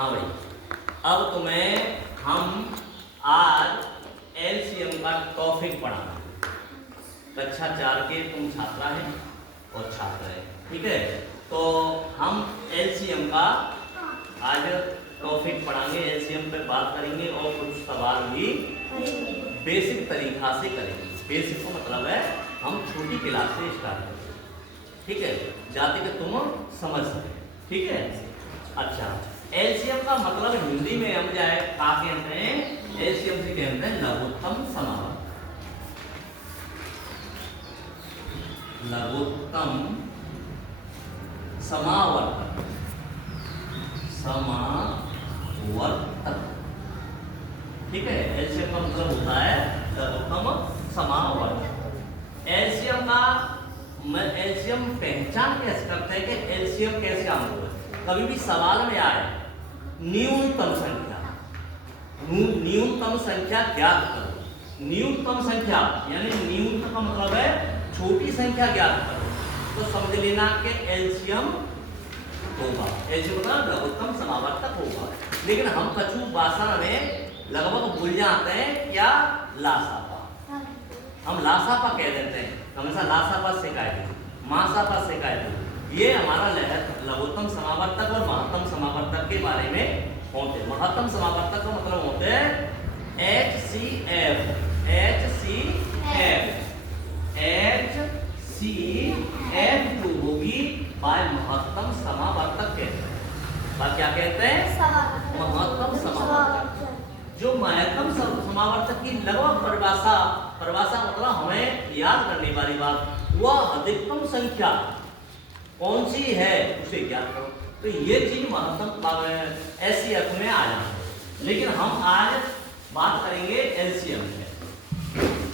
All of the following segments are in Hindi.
हाँ भाई, अब तुम्हें हम आज एलसीएम का टॉपिक पढ़ाना। कक्षा 4 के तुम छात्रा हैं और छात्र हैं, ठीक है। तो हम एलसीएम का आज टॉपिक पढ़ाएंगे, एलसीएम पे बात करेंगे और कुछ सवाल भी बेसिक तरीका से करेंगे। बेसिक का मतलब है हम छोटी क्लास से स्टार्ट करेंगे, ठीक है, जाते कि तुम समझ सके, ठीक है। अच्छा, एलसीएम का मतलब हिंदी में हम जाए क्या कहते हैं? एलसीएम से कहते हैं लघुत्तम समावर्त। लघुत्तम समावर्तक, समावर्तक, ठीक है। एलसीएम का मतलब होता है लघुत्तम समावर्तक। एलसीएम का एलसीएम पहचान कैसे करते हैं कि एलसीएम कैसे आम हुआ? कभी भी सवाल में आए न्यूनतम संख्या, न्यूनतम संख्या ज्ञात करो। न्यूनतम संख्या यानी न्यूनतम का मतलब है छोटी संख्या ज्ञात करो, तो समझ लेना कि एलसीएम होगा। एलसीएम मतलब लघुत्तम समावर्तक होगा। लेकिन हम कछु भाषा में लगभग भूल जाते हैं क्या? लासापा। हम लासापा कह देते हैं, हमेशा लासापा शिकायत, मासापा शिकायत। ये हमारा लघुत्तम समावर्तक और महत्तम समावर्तक के बारे में होते हैं। महत्तम समावर्तक का मतलब होते हैं HCF, HCF2 होगी बाय महत्तम समावर्तक कहते हैं। बात क्या कहते हैं? महत्तम समावर्तक। जो महत्तम समावर्तक की लगभग परिभाषा मतलब हमें याद करने वाली बात, वह अधिकतम संख्या कौन सी है उसे ज्ञात करो। तो ये चीज महत्तम एचसीएफ में आ जाए। लेकिन हम आज बात करेंगे एलसीएम पे,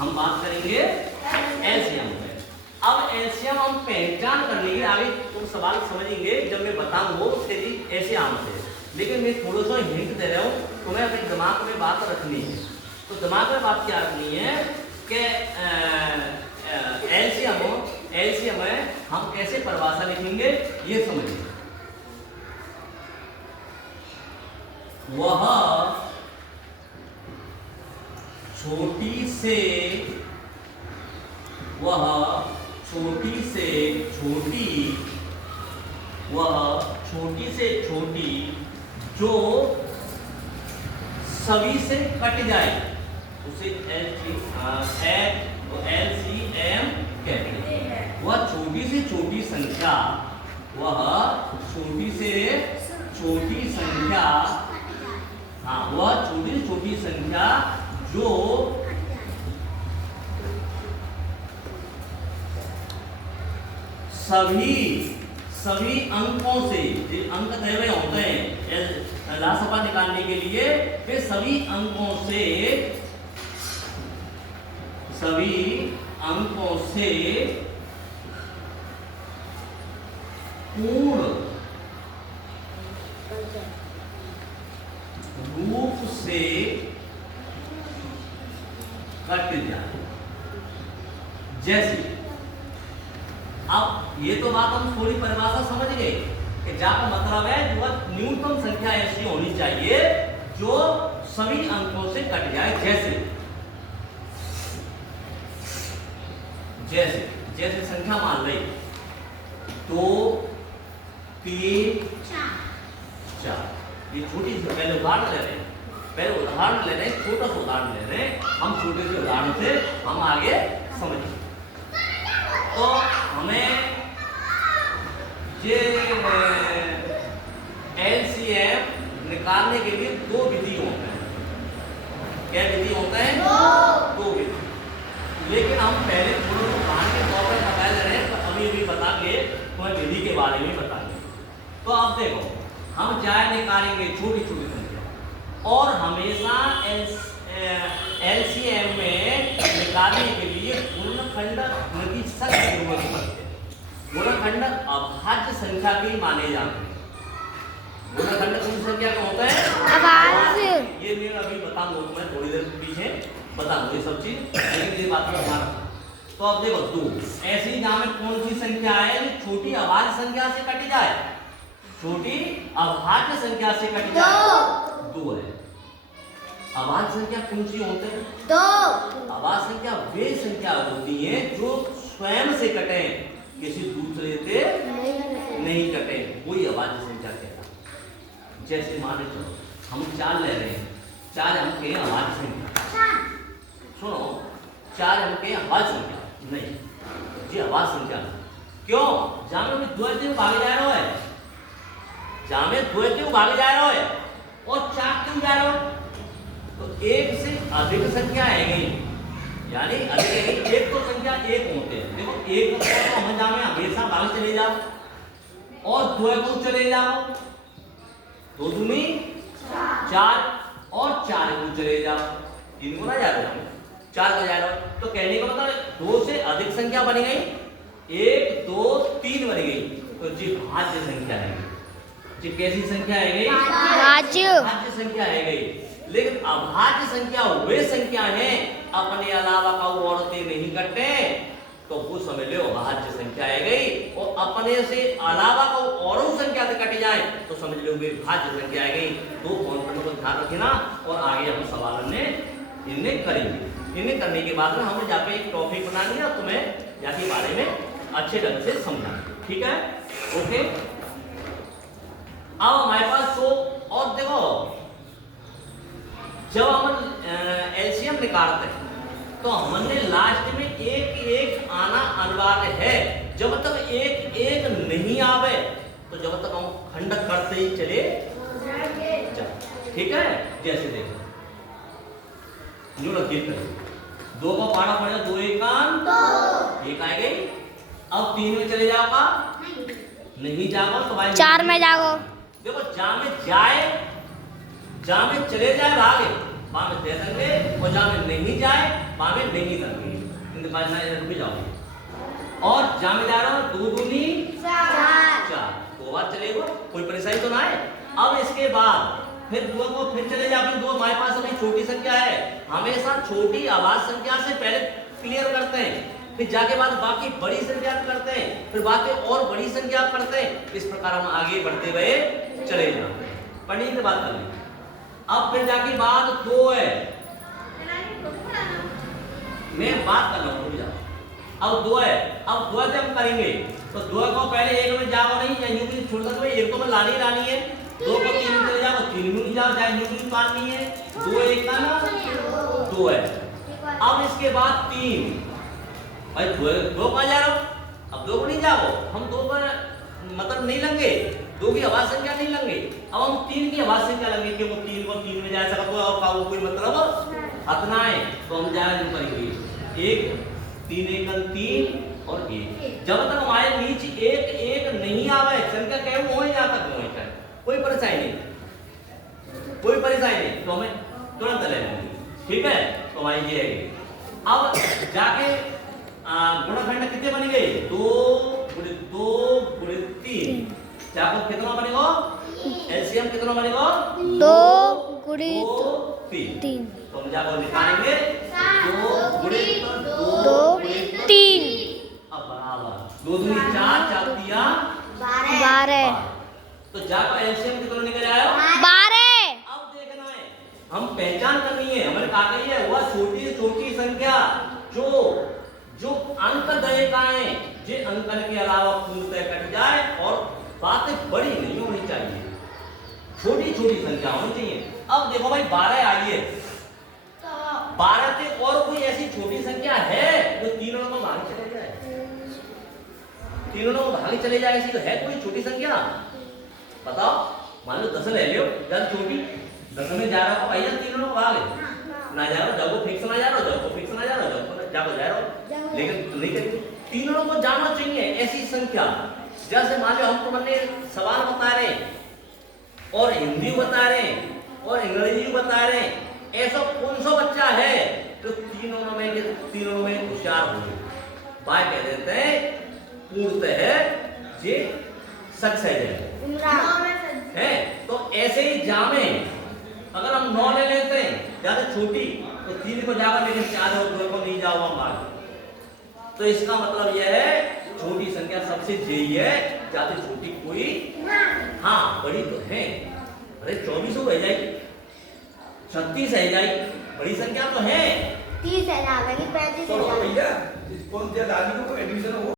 हम बात करेंगे एलसीएम पे। अब एलसीएम हम पहचान करने के आगे तुम सवाल समझेंगे जब मैं बताऊंगा उसके लिए ऐसे आम से। लेकिन मैं थोड़ा सा हिंट दे रहा हूँ, तुम्हें अपने दिमाग में बात रखनी है। तो दिमाग में बात क्या रखनी है कि एलसीएम में हम कैसे परिभाषा लिखेंगे ये समझिए। वह छोटी से छोटी जो सभी से कट जाए उसे एलसीएम कहते हैं। वह छोटी से छोटी संख्या, जो सभी अंकों से, अंक दिए हुए होते हैं लासापा निकालने के लिए, वे सभी अंकों से पूर्ण रूप से कट जाए। जैसे अब ये तो बात हम थोड़ी परिभाषा समझ गए कि जहाँ का मतलब है जो न्यूनतम संख्या ऐसी होनी चाहिए जो सभी अंकों से कट जाए। जैसे संख्या मान ली 2, 3, 4। ये छोटी पहले उदाहरण ले रहे हैं, छोटा सा उदाहरण ले रहे हैं। हम छोटे से उदाहरण से हम आगे समझेंगे। तो हमें ये एलसीएम निकालने के लिए दो विधि होते हैं। क्या विधि होते हैं? दो विधि। लेकिन हम पहले थोड़ा उदाहरण के तौर पर बता रहे हैं, तो अभी बताएंगे तुम्हें विधि के बारे में बताएंगे। तो अब देखो, हम जाए निकालेंगे छोटी संख्या, और हमेशा एलसीएम में निकालने के लिए गुणनखंड की सख्त जरूरत पड़ती है। गुणनखंड अभाज्य संख्या के माने जाते हैं। गुणनखंड कौन संख्या का होता है? अभाज्य। ये मैं अभी बताऊंगा तुम्हें, थोड़ी देर पीछे बताऊंगा ये सब चीज, लेकिन ये बात में ध्यान रखना। तो अब देखो 2 ऐसी नाम में कौन सी संख्या है छोटी अभाज्य संख्या से कटी जाए? छोटी अभाज्य संख्या से कट जाए 2 है। अभाज्य संख्या कौन सी होते हैं? 2। अभाज्य संख्या वे संख्या होती है जो स्वयं से कटे, किसी दूसरे से नहीं कटे, कोई अभाज्य संख्या कहता। जैसे मान लो चलो हम 4 ले रहे हैं, 4 हम कहें अभाज्य संख्या। सुनो 4 हम कहें अभाज्य संख्या नहीं, ये अभाज्य संख्या क्यों? जहाँ में 2 भागे जा रहा है, जहाँ में 2 भागे जा रहा है और 4 क्यों जा रहा है? तो 1 से अधिक संख्या है गई, यानी अधिक एक तो संख्या 1 होते हैं। देखो 1 को हम जहाँ में हमेशा भागे चले जाओ और 2 को चले जाओ, 2 दूनी 4 और 4 को चले जाओ, 3 को ना जा रहे हो, 4 को जा रहे हो। तो कहने का मतलब 2 से अधिक संख्या बनी गई, 1 2 3 बन गई, तो जी भाज्य संख्या है। जी कैसी संख्या है गई? भाज्य संख्या है गई। लेकिन अभाज्य संख्या वे संख्या है अपने अलावा का औरतें नहीं करते, तो वो समझ लो अभाज्य संख्या है गई। और अपने से अलावा का और संख्या से कट जाए तो समझ लो वे भाज्य संख्या है गई। 2 कॉन्सेप्ट को ध्यान रखना और आगे हम सवाल इन्हें करेंगे। इन्हें करने के बाद में हम जाके एक टॉपिक बनाएंगे और तुम्हें जाके बारे में अच्छे ढंग से समझाएंगे, ठीक है? ओके, अब हमारे पास और देखो जब हम एलसीएम निकालते हैं तो हमने लास्ट में एक आना अनिवार्य है। जब तक एक नहीं आवे तो जब तक हम खंड करते ही चले जाए, ठीक है? जैसे देखो जो रखिए 2 का पारा पड़ेगा, 2 1 2 1 आ गई। अब 3 में चले जाओगा, नहीं जाओगा तो भाई 4 में जाओ। देखो जहाँ में जाए, जहाँ में चले जाए भागे वहां में दे देंगे, और जहाँ में नहीं जाए वहां में नहीं देंगे। इनके पास ना रुक जाओ। और जहाँ में जा रहा हूँ 2 दूनी 4, 2 बार चलेगा, कोई परेशानी तो ना है। अब इसके बाद फिर 2 को फिर चले जाओ, 2 हमारे पास अभी छोटी संख्या है, हमेशा छोटी अभाज्य संख्या से पहले क्लियर करते हैं, फिर जाके बाद बाकी बड़ी संख्या करते हैं, फिर बाकी और बड़ी संख्या करते हैं। इस प्रकार हम आगे बढ़ते हुए चले जाते हैं। पढ़ने की बात कर लें। अब फिर जाके बाद 2 है, मैं बात कर रहा हूँ, अब 2 है। अब 2 से हम करेंगे तो 2 को पहले 1 में जाओ नहीं, या यूं भी छोड़ सकते हो, 1 को मैं लानी है। 2 को 3 में चले जाओ, 3 में जाओ, चाहे यूं भी माननी है। 2 1 का ना 2 है। अब इसके बाद 3 भाई 2 का जा रहा हूँ, अब 2 को नहीं जाओ, हम 2 पर मतलब नहीं लेंगे, 2 की अभाज्य संख्या नहीं लेंगे, अब हम 3 की अभाज्य संख्या लेंगे, क्योंकि 3 को 3 में जा सकते हो और का कोई मतलब हतना है, तो हम जाएगा जो करेंगे 1 3 1 3 और 1। जब तक हमारे बीच 1 1 नहीं आवे संख्या कहे वो ही आता क्यों है, कोई परेशानी नहीं, कोई परेशानी नहीं, तो हमें तुरंत ले लेंगे, ठीक है? तो हमारी ये है। अब जाके गुणनखंड कितने बन गए? 2 × 3, चाको कितना बनेगा? एलसीएम कितना बनेगा? 2 × 3। तो हम जाको निकालेंगे 2 3। अब बराबर 2 दूनी 4, 4 दिया 12। तो जाको एलसीएम कितना निकल आया? 12। अब देखना है, हम पहचान करनी है, हमारे कहा गई है वह छोटी संख्या जो अंक देयकाएं जे अंकन के अलावा पूर्णतः कट जाए और बातें बड़ी नहीं होनी चाहिए, छोटी संख्या होनी चाहिए। अब देखो भाई 12 आई है, 12 से और कोई ऐसी छोटी संख्या है जो तीनों को भागे चले जाए, तीनों को भागे चले जाए, ऐसी तो है कोई छोटी संख्या? बताओ, मान लो 10 ले लियो, ज्यादा छोटी 10 में जा रहा हो भैया, तीनों को भागे ना जा रहा, जाओ फिक्स ना जा रहा, जाओ फिक्स ना जा रहा, जाओ जा रहा, लेकिन नहीं करेंगे, तीनों को जाना चाहिए ऐसी संख्या। जैसे मान लो हम तुमने सवाल बता रहे और हिंदी बता रहे और अंग्रेजी बता रहे, ऐसा कौन सा बच्चा है जो तीनों में होशियार हो, बाय कह देते हैं पूर्णतः है ये सक्सेस है। तो ऐसे ही जामे अगर हम 9 ले लेते हैं ज्यादा छोटी, तो 3 को जाकर लेकिन 4 और 2 को नहीं जाओ हम आगे, तो इसका मतलब यह है छोटी संख्या सबसे यही है, जाते छोटी कोई हाँ बड़ी तो है। अरे 24 हो जाएगी, 36 है जाएगी, बड़ी संख्या तो है। 30 है ना, 35 तो भैया कौन दिया दादी को एडमिशन हो